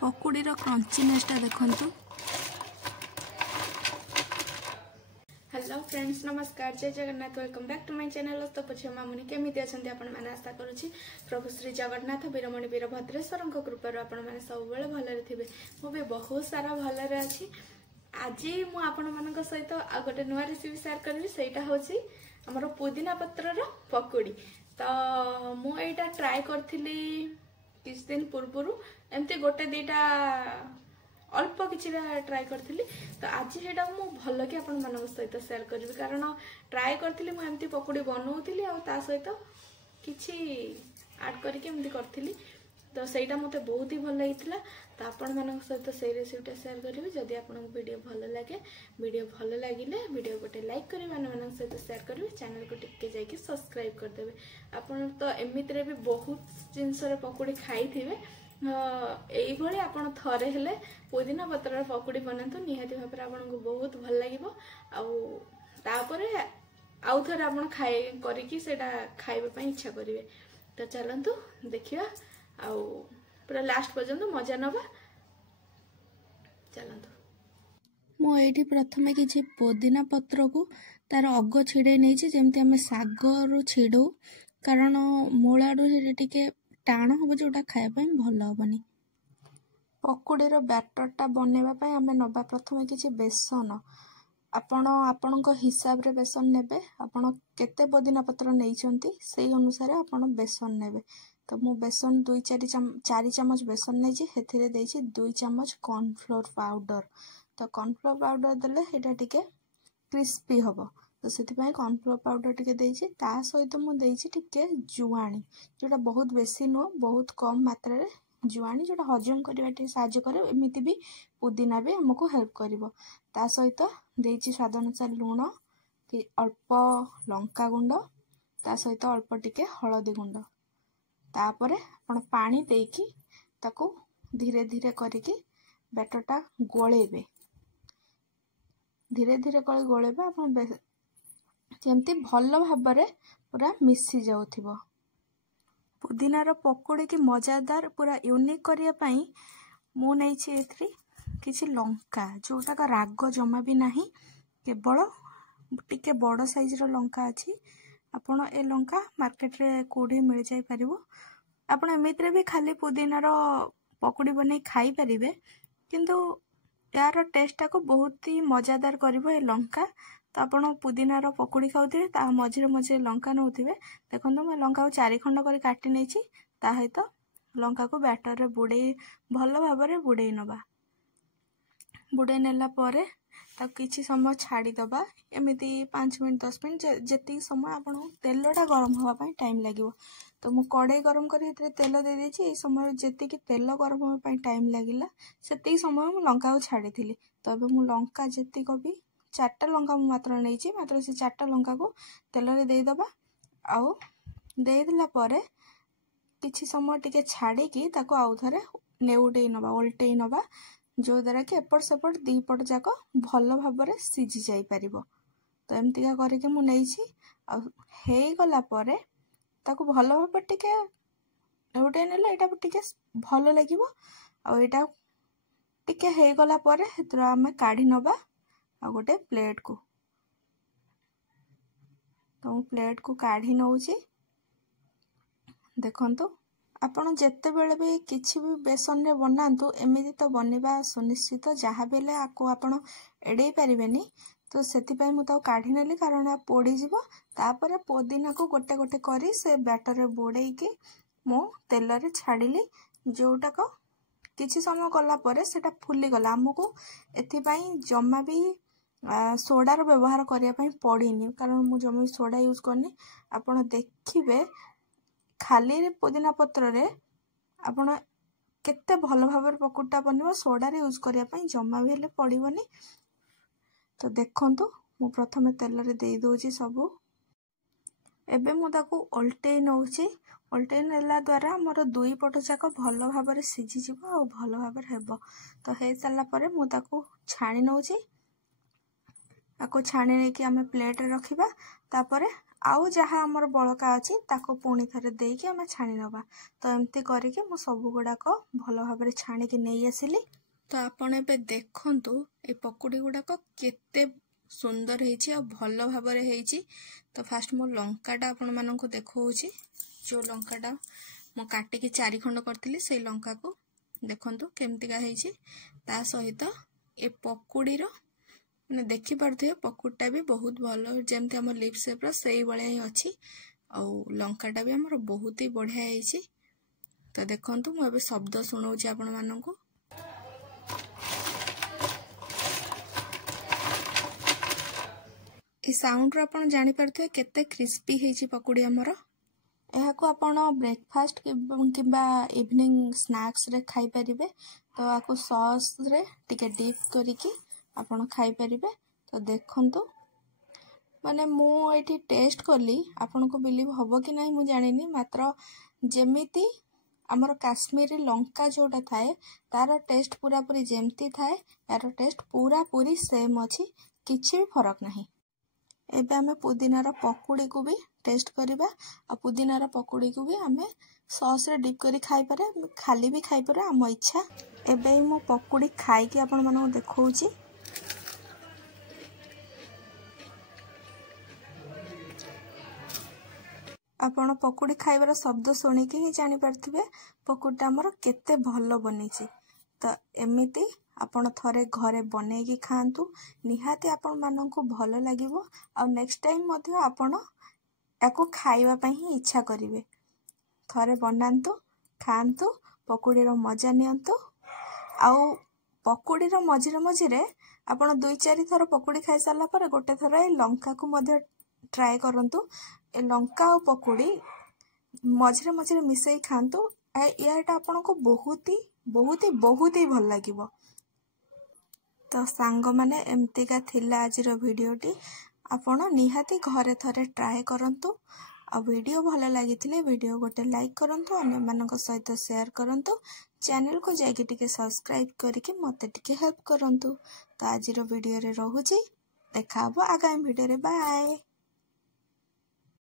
पकुड़ीर क्रंचीनेसटा देखंतु। Hello friends, नमस्कार, जय Jagannath, welcome back to my channel. तो पुछियो मामुनी केमिति अछंती आपण माने आशा करूची प्रभु श्री जगन्नाथ वीरमणि वीरभद्रेश्वर कृपार आपण माने सब बेले भलरे थिबे। मु भी बहुत सारा भलरे अछि। आज मु आपण मानक सहित आ गोटे नुवा रेसिपी शेयर करबी। सेटा होची हमर पुदीना पत्रर पकोड़ी। तो मु एटा ट्राई करथिली किछ दिन पूर्वरु, एमती गोटे दीटा अल्प किसी ट्राए करी। तो आज सेटा मु भल कि आपण मानक सहित शेयर करी, कारण ट्राए करथिली मु एमती पकोड़ी बनौथिली आ ता सहित किछि ऐड करके एमती करथिली। तो सेटा मते बहुत ही भल लागितला। तो आपण मानक सहित से रेसिपीटा शेयर करी। जदि आपन वीडियो भल लागे, वीडियो भल लागिले वीडियो गोटे लाइक करी, मानक सहित शेयर करी, चैनल को टिके जाके सब्सक्राइब कर देबे। आपण तो एमितरे भी बहुत जिंस रे पकोड़ी खाई थिबे। एई भली आपण थरे हेले पुदीना पत्र पकोड़ी बनातु, निहाती भाबरे आपनको बहुत भल लागिबो। आ तापरे आउ थरे आपण खाइ करिकि सेटा खाइबे पई इच्छा करिवे। तो चलंतु देखिया आ पूरा लास्ट पर्यंत मजा नबा। चलंतु मु एठी प्रथमे किछि पुदीना पत्र को तार अग छिड़े नै छी, जेमति हमें सागर छिड़ो, कारण मूलाडू से टिके टाण हम जोटा खाइबा भल हेबनी। पकोड़ीर बैटरटा बनेबा पई हमें नबा प्रथमे किछि बेसन। आपण हिसाब रे बेसन नेबे। आपण केते पुदीना पत्र नैचंती सेही अनुसार आपण बेसन नेबे। तो मु बेसन 4 चम्मच बेसन नै छी, हेथिरे देछि 2 चम्मच कॉर्नफ्लोर पाउडर। तो कॉर्नफ्लोर पाउडर देले हेटा टिके क्रिस्पी हबो। तो सेति पई कॉर्नफ्लोर पाउडर टिके देछि। ता सहित मु देछि टिके जुआणी, जोटा बहुत बेसी नो, बहुत कम मात्रा रे जुआणी, जोटा हजम करबा टे साहाय्य करे। एमिति भी पुदीना भी हमको हेल्प करिवो। ता सहित देछि स्वाद अनुसार लूण, कि अल्प लंका गुंड, ता सहित अल्प टिके हळदी गुंड। तापरे आपण पानी देकी ताको धीरे धीरे करिके बैटरटा गोळेबे। धीरे धीरे कले गोळेबे आपण जेमती भल भाबरे पूरा मिसी जाउथिबो। पुदीनार पकोड़ी की मजादार पूरा यूनिक करिया पई मु नै छी एथि किछि लंका, जोटा का राग जमा भी नाही, केवल टिके बड़ साइज रो लंका अछि। आपण ए लंका मार्केट रे कोडी मिल जाय परिबो। आपण एमित्रे भी खाली पुदीनार पकोड़ी बनै खाई परिबे, किंतु यार टेस्ट को बहुत ही मजादार करिवो ए लंका। तो आपण पुदीनार पकोड़ी खाउथिबे, ता मझिरे मझिरे लंका नउथिबे। देखंतु मैं लंका को 4 खंड करी काटी नै छी। ता हेत लंका को बैटर रे बुडे भल भाबरे बुडे नबा। बुडे नेला परे ता किछि समय छाडी दबा, एमिति 5 मिनिट 10 मिनिट जेति समय आपण तेलटा गरम होबा पई टाइम लागिवो। तो मु कड़े गरम करी हेतरे तेल दे देछि। ए समय जेति कि तेल गरम होबा पई टाइम लागिला, सेति समय मु लंका को छाडी थिली। तबे मु लंका जेति कबी 4टा लंका मु मात्र नै छी, मात्र से 4टा लंका को तेल रे दे दबा। आउ दे दिला परे किछि समय टिके छाडी की ताको आउ थरे नेउटै नबा, उल्टै नबा, जो द्वारा कि एपट सेपट दी पट जाको भल भाबरे सिझी जाई परिबो। तो एमतिका करे कि मु नै छी। आ हेई गला परे ताको भल भाबरे टिके नेउटै नेला, एटा टिके भल लागिवो। आ एटा टिके हेई गला परे हेतरा हमें काढी नबा आ गोटे प्लेट को। तो प्लेट को काढी नउची। देखंतु आपण जेते बेले भी किछि भी बेसन रे बनांतु, एमिति तो बनेबा सुनिश्चित, जहाँ बेले आको आपण एडै परिबेनी। तो सेति पई मु ताऊ काढी नेली, कारण आ पोडी जिवो। तापरे पुदीना को गोटे गोटे करी से बैटर रे बोडै के मु तेल रे छाडिली, जोटा को किछि समय गला परे सेटा फुली गला। हमको एथि पई जम्मा भी सोडार व्यवहार करिया पई पड़ीनी, कारण मु जम्मा सोडा यूज करनी। आपण देखिबे खाली पुदीना पत्र रे आपण केते भल भाबर पकोड़ा बनिबो, सोडा रे यूज करिया पई जम्मा भी हेले पड़ीबनी। तो देखंतु मु प्रथमे तेल रे देई दोची सबु। एबे मु ताको उल्टै नउची। उल्टै नेला द्वारा मोर दुई पट जाक भल भाबर सिझी जिवो आ भल भाबर हेबो। तो हे साला परे मु ताको छाणी नउची। आको छाणी नै कि हमें प्लेट रे रखिबा। तापरे आउ जहाँ आमर बड़का अच्छी ताको पुणी थे देकी आम छाणी नवा। तो एमती करके मु सब गुड़ाक भल भाव छाणिकी नहीं आसिली। तो आपण एबे देखंतु ए पकुड़ी गुड़ाक केते सुंदर होईची आ भल भाव होईची। तो फास्ट मो लंकाटा आपण मानक देखौची। जो लंकाटा मु काटिकी 4 खंड करथिली से लंका को देखंतु केमतिका होईची। ता सहित ए पकुड़ीर मैंने देखी पारे पकुड़ीटा भी बहुत भल जमती आम लिप सेप से भाया ही अच्छी। आ लंकाटा भी आमर बहुत ही बढ़िया होईची। तो देखंतु मु एबे शब्द सुनाऊची आपण मानक। ए साउंड रो आपण जानि पारथि केते क्रिस्पी हेची पकुड़ी हमर। एहा को आपण ब्रेकफास्ट किबा इवनिंग स्नैक्स रे खाई परिबे। तो आको सॉस रे टिके डिप करिकी आपण खाई परिबे। तो देखंतु माने मु एठी टेस्ट करली आपण को बिलीव हबो कि नहीं मु जानिनी। मात्र जेमिति हमर काश्मीरी लंका जोटा थाए तार टेस्ट पूरा पूरी जेमती थाए यार टेस्ट पूरा पूरी सेम अछि, किछि भी फरक नहीं। एबे आमे पुदीनार पकुड़ी को भी टेस्ट करिबा। आ पुदीनार पकुड़ी को भी आमे सॉस रे डिप करी खाई पारे, खाली भी खाई पारे आम इच्छा। एबे मो पकुड़ी खाई कि आपण मानू देखौची। आपण पकुड़ी खाइबार शब्द सुनिकी ही जानि पारथिबे पकुड़ीटा हमर केते भल बनीची। तो एमिति आपण थरे घरे बनेगी खांतु निहाती आपण माननकु भल लागिवो। आ नेक्स्ट टाइम मध्ये आपण एको खाइबा पई ही इच्छा करिवे। थरे बनांतु खांतु पकुड़ीर मजा नियंतु। आउ पकुड़ीर मझिरे मझिरे आपण 2-4 थर पकुड़ी खाई सारला पर गोटे थर ए लंका को मध्ये ट्राई करंतु। ए लंका और पकुड़ी मझिरे मझिरे मिसई खांतु। याटा आपण को बहुत ही भल लागिवो। तो सांग माने एमतिका थिला आजिर भिडियोटी आपण निहाती घरे थरे ट्राई करंतु। आ वीडियो भल लागिथिले वीडियो गोटे लाइक करंतु, अन्य मानक सहित शेयर करंतु, चैनल को जाके टिके सब्सक्राइब करके मते टिके हेल्प करंतु। तो आजिर वीडियो रे रहूची, देखा हबो आगामी वीडियो रे। बाय।